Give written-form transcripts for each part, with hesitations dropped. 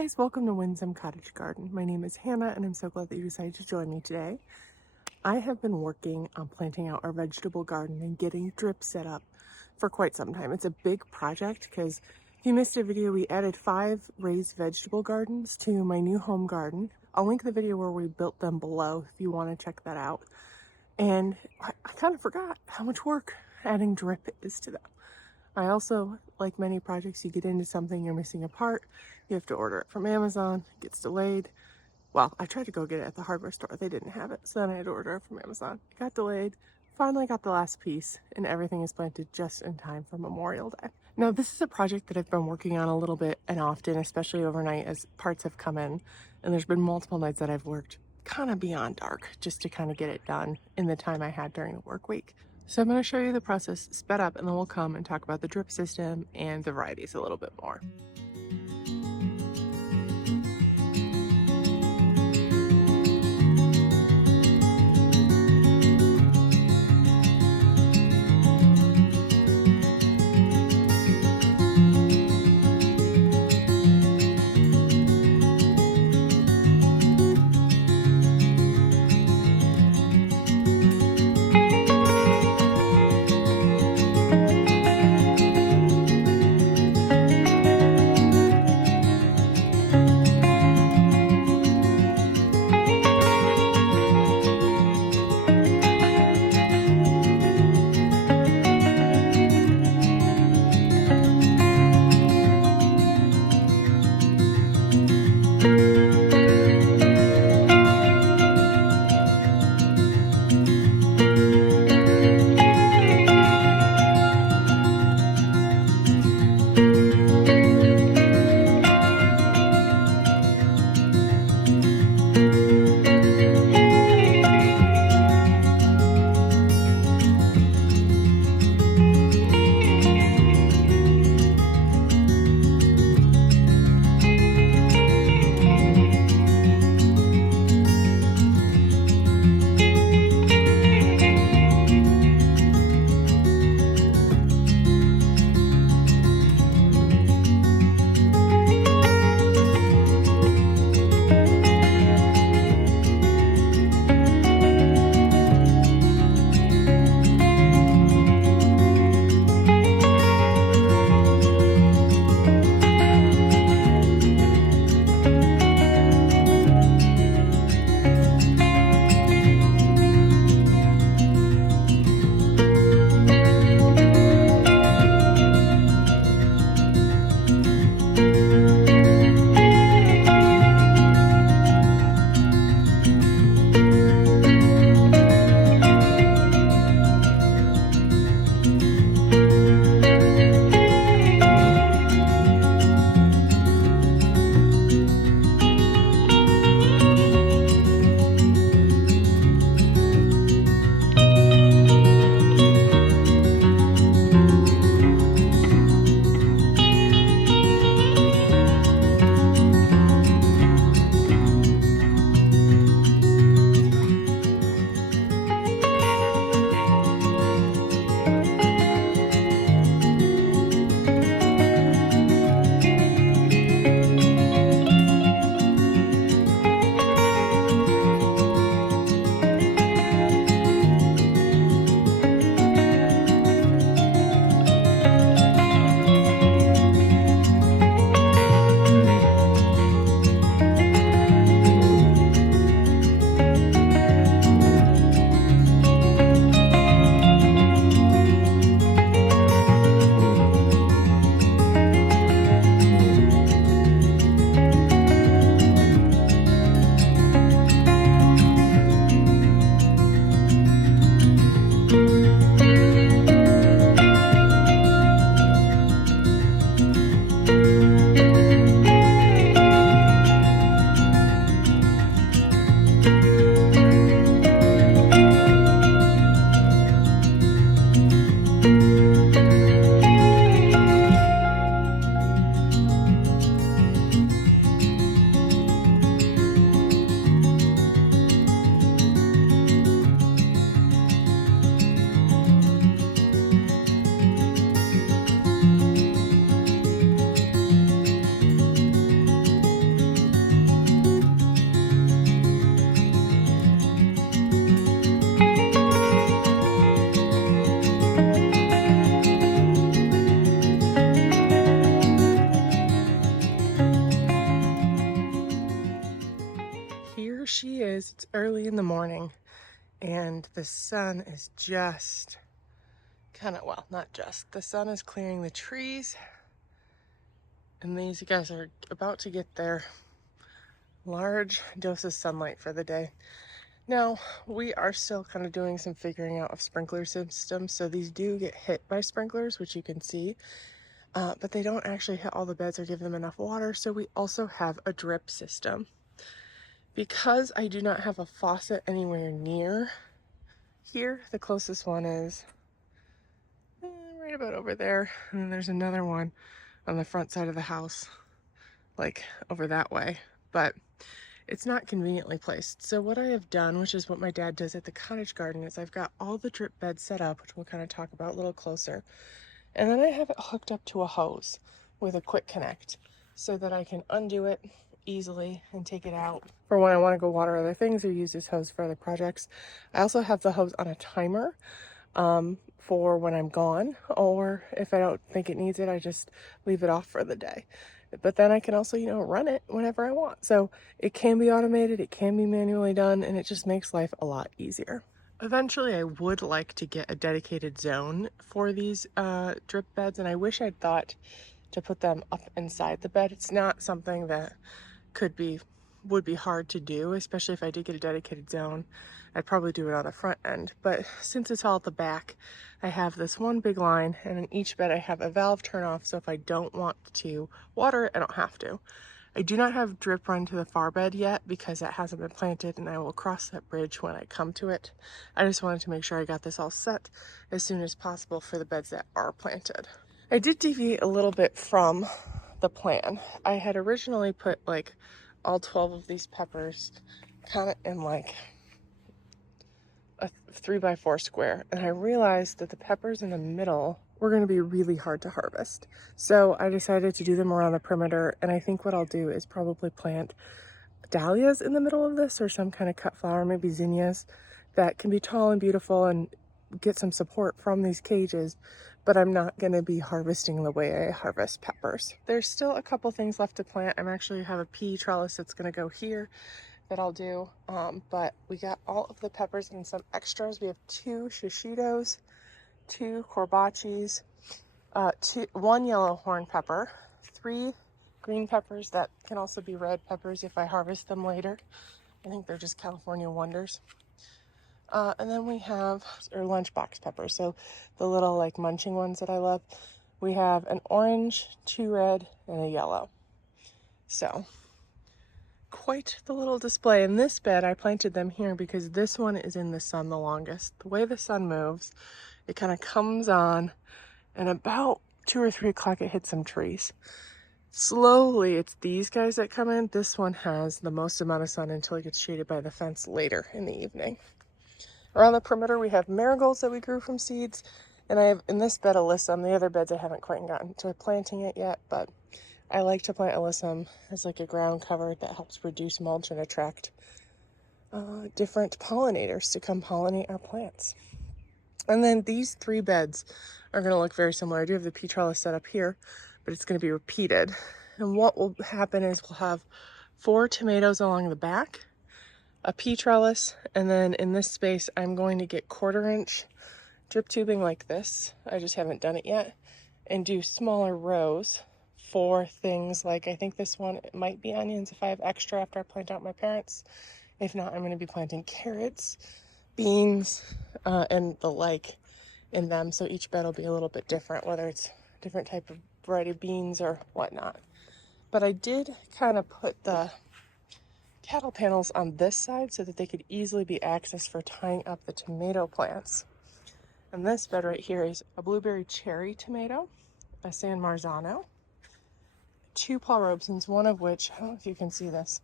guys, welcome to Windsome Cottage Garden. My name is Hannah and I'm so glad that you decided to join me today. I have been working on planting out our vegetable garden and getting drip set up for quite some time. It's a big project because if you missed a video, we added 5 raised vegetable gardens to my new home garden. I'll link the video where we built them below if you want to check that out. And I kind of forgot how much work adding drip is to them. I also, like many projects, you get into something, you're missing a part, you have to order it from Amazon, it gets delayed. Well, I tried to go get it at the hardware store, they didn't have it, so then I had to order it from Amazon. It got delayed, finally got the last piece, and everything is planted just in time for Memorial Day. Now, this is a project that I've been working on a little bit and often, especially overnight as parts have come in, and there's been multiple nights that I've worked kind of beyond dark just to kind of get it done in the time I had during the work week. So I'm going to show you the process sped up and then we'll come and talk about the drip system and the varieties a little bit more. she is. It's early in the morning and the sun is just well, not just. The sun is clearing the trees and these guys are about to get their large dose of sunlight for the day. Now, we are still kind of doing some figuring out of sprinkler systems, so these do get hit by sprinklers, which you can see, but they don't actually hit all the beds or give them enough water, so we also have a drip system. Because I do not have a faucet anywhere near here, the closest one is right about over there, and then there's another one on the front side of the house, like over that way, but it's not conveniently placed. So what I have done, which is what my dad does at the cottage garden, is I've got all the drip beds set up, which we'll kind of talk about a little closer. And then I have it hooked up to a hose with a quick connect so that I can undo it easily and take it out for when I want to go water other things or use this hose for other projects. I also have the hose on a timer for when I'm gone, or if I don't think it needs it, I just leave it off for the day. But then I can also, run it whenever I want. So it can be automated, it can be manually done, and it just makes life a lot easier. Eventually, I would like to get a dedicated zone for these drip beds, and I wish I'd thought to put them up inside the bed. It's not something that would be hard to do, especially if I did get a dedicated zone. I'd probably do it on the front end, but since it's all at the back, I have this one big line, and in each bed I have a valve turn off, so if I don't want to water it, I don't have to. I do not have drip run to the far bed yet because that hasn't been planted, and I will cross that bridge when I come to it. I just wanted to make sure I got this all set as soon as possible for the beds that are planted. I did deviate a little bit from the plan. I had originally put like all 12 of these peppers kind of in like a 3x4 square, and I realized that the peppers in the middle were going to be really hard to harvest. So I decided to do them around the perimeter, and I think what I'll do is probably plant dahlias in the middle of this, or some kind of cut flower, maybe zinnias, that can be tall and beautiful and get some support from these cages, but I'm not going to be harvesting the way I harvest peppers. There's still a couple things left to plant. I'm actually have a pea trellis that's going to go here that I'll do, but we got all of the peppers and some extras. We have 2 shishitos, 2 corbachis, 1 yellow horn pepper, 3 green peppers that can also be red peppers if I harvest them later. I think they're just California wonders. And then we have lunchbox peppers, so the little like munching ones that I love. We have an orange, 2 red, and a yellow. So quite the little display. In this bed, I planted them here because this one is in the sun the longest. The way the sun moves, it kind of comes on, and about 2 or 3 o'clock it hits some trees. Slowly, it's these guys that come in. This one has the most amount of sun until it gets shaded by the fence later in the evening. Around the perimeter, we have marigolds that we grew from seeds, and I have in this bed alyssum. The other beds I haven't quite gotten to planting it yet, but I like to plant alyssum as like a ground cover that helps reduce mulch and attract different pollinators to come pollinate our plants. And then these 3 beds are going to look very similar. I do have the pea trellis set up here, but it's going to be repeated. And what will happen is we'll have 4 tomatoes along the back, a pea trellis, and then in this space I'm going to get 1/4 inch drip tubing like this. I just haven't done it yet, and do smaller rows for things like, I think this one it might be onions if I have extra after I plant out my parents. If not, I'm going to be planting carrots, beans, and the like in them. So each bed will be a little bit different, whether it's a different type of variety of beans or whatnot. But I did kind of put the cattle panels on this side so that they could easily be accessed for tying up the tomato plants. And this bed right here is a blueberry cherry tomato, a San Marzano, 2 Paul Robesons, one of which, I don't know if you can see this,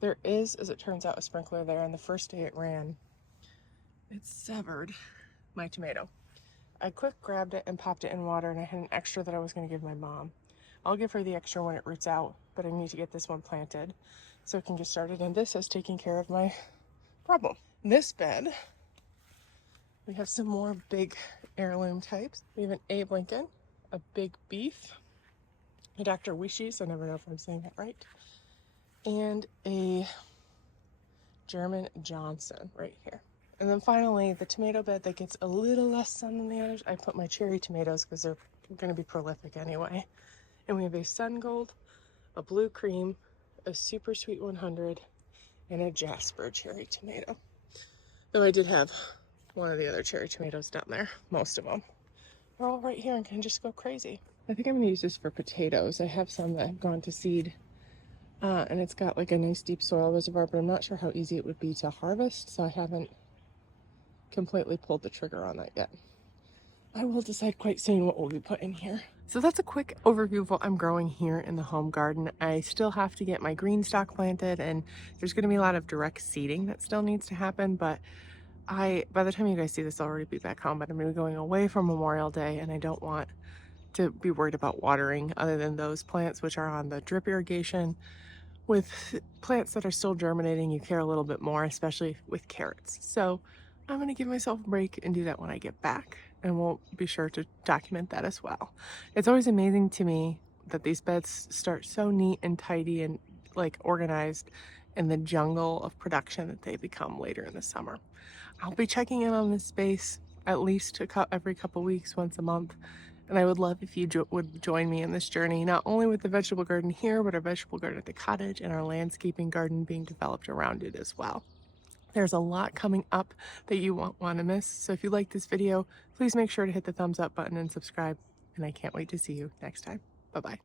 there is, as it turns out, a sprinkler there, and the first day it ran, it severed my tomato. I quick grabbed it and popped it in water, and I had an extra that I was going to give my mom. I'll give her the extra when it roots out, but I need to get this one planted so it can get started, and this is taking care of my problem. In this bed, we have some more big heirloom types. We have an Abe Lincoln, a big beef, a Dr. Wishies, I never know if I'm saying that right, and a German Johnson right here. And then finally, the tomato bed that gets a little less sun than the others, I put my cherry tomatoes because they're going to be prolific anyway. And we have a sun gold, a blue cream, a super sweet 100, and a Jasper cherry tomato. Though I did have one of the other cherry tomatoes down there, most of them. They're all right here and can just go crazy. I think I'm going to use this for potatoes. I have some that have gone to seed. And it's got like a nice deep soil reservoir, but I'm not sure how easy it would be to harvest, so I haven't completely pulled the trigger on that yet. I will decide quite soon what will be put in here. So that's a quick overview of what I'm growing here in the home garden. I still have to get my green stock planted, and there's going to be a lot of direct seeding that still needs to happen, but by the time you guys see this, I'll already be back home, but I'm going to be going away for Memorial Day, and I don't want to be worried about watering other than those plants which are on the drip irrigation. With plants that are still germinating, you care a little bit more, especially with carrots. So I'm going to give myself a break and do that when I get back, and we'll be sure to document that as well. It's always amazing to me that these beds start so neat and tidy and like organized in the jungle of production that they become later in the summer. I'll be checking in on this space at least every couple weeks, once a month. And I would love if you would join me in this journey, not only with the vegetable garden here, but our vegetable garden at the cottage and our landscaping garden being developed around it as well. There's a lot coming up that you won't want to miss. So if you like this video, please make sure to hit the thumbs up button and subscribe. And I can't wait to see you next time. Bye-bye.